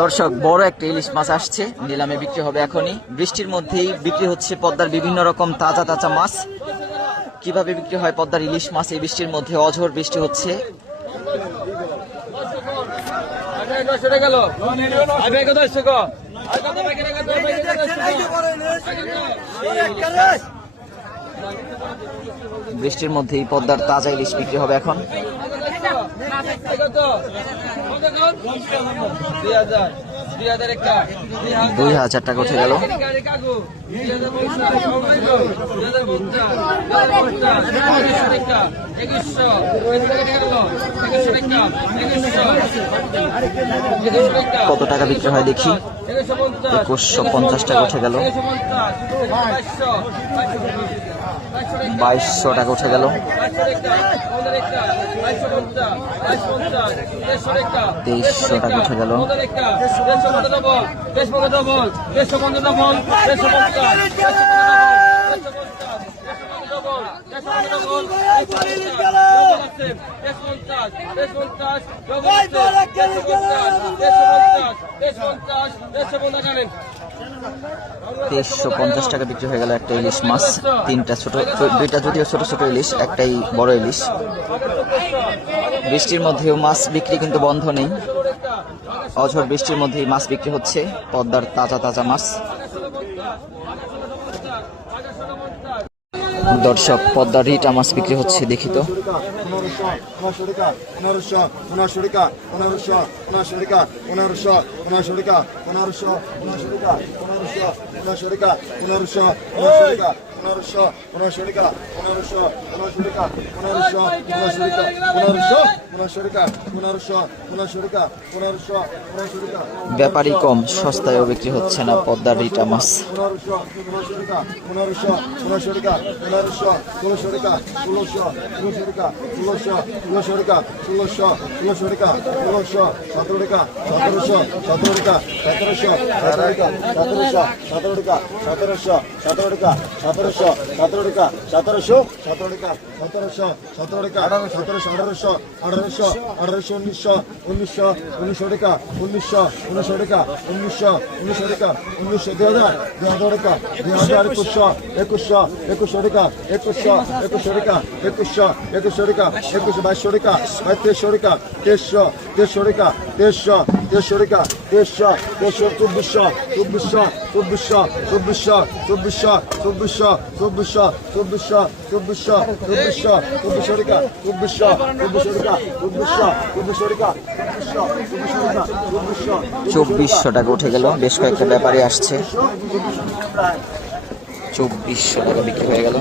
দর্শক, বড় একটা ইলিশ মাছ আসছে, নিলামে বিক্রি হবে এখনই। বৃষ্টির মধ্যেই বিক্রি হচ্ছে পদ্মার বিভিন্ন রকম তাজা তাজা মাছ। কীভাবে বিক্রি হয় পদ্মার ইলিশ মাছ? এই বৃষ্টির মধ্যে অঝোর বৃষ্টি হচ্ছে। বৃষ্টির মধ্যেই পদ্মার তাজা ইলিশ বিক্রি হবে এখন। দুই হাজার টাকা উঠে গেল। কত টাকা বিক্রি হয় দেখি? একুশশো পঞ্চাশ টাকা উঠে গেল। বাইশশো টাকা উঠে গেল। তেইশশো টাকা উঠে গেল। তেইশশো পঞ্চাশ টাকা বিক্রি হয়ে গেল একটা ইলিশ মাছ, তিনটা ছোট, দুইটা যদিও ছোট ছোট ইলিশ, একটাই বড় ইলিশ। বৃষ্টির মধ্যেও মাছ বিক্রি কিন্তু বন্ধ নেই। অঝড় বৃষ্টির মধ্যেই মাছ বিক্রি হচ্ছে, পদ্মার তাজা তাজা মাছ। দর্শক পদ্মার রিটা মাছ বিক্রি হচ্ছে দেখি তো পনেরোশো পনেরোশো টাকা পনেরোশো পনেরোশো টাকা পনেরোশো পনেরোশো টাকা পনেরোশো পনেরোশো টাকা পনেরোশো টাকা টাকা ব্যাপারই কম সস্তায়ও বিক্রি হচ্ছে না পদ্মার রিটা মাছ সতেরোশো পনেরোশো টাকা সতেরোশো পনেরোশো টাকা সতেরোশো ষোলোশো টাকা সতেরোশো ষোলোশো টাকা সতেরোশো ষোলোশো টাকা সতেরোশো ষোলোশো টাকা সতেরোশো সতেরো টাকা সতেরোশো সতেরো টাকা সতেরোশো সতেরো টাকা সতেরোশো সতেরো টাকা সতেরোশো সতেরো টাকা সতেরোশো আঠারোশো উনিশশো উনিশশো উনিশশো টাকা, উনিশশো উনিশশো টাকা, উনিশশো উনিশশো টাকা, উনিশশো, দুই হাজার দুই হাজার টাকা, দুই হাজার একুশশো একুশশো একুশশো টাকা, একুশশো একুশশো টাকা, একুশশো একুশশো টাকা, একুশশো, বাইশশো টাকা বাইশ তেইশশো টাকা, তেইশশো তেইশশো টাকা, তেইশশো তেইশশো টাকা তেইশশো তেইশশো চব্বিশশো চব্বিশশো চব্বিশশো চব্বিশশো চব্বিশশো চব্বিশশো চব্বিশশো চব্বিশশো চব্বিশশো চব্বিশশো চব্বিশশো টাকা চব্বিশশো চব্বিশশো টাকা চব্বিশশো চব্বিশশো টাকা চব্বিশশো টাকা উঠে গেল বেশ কয়েকটা ব্যাপারে আসছে চব্বিশশো টাকা বিক্রি হয়ে গেল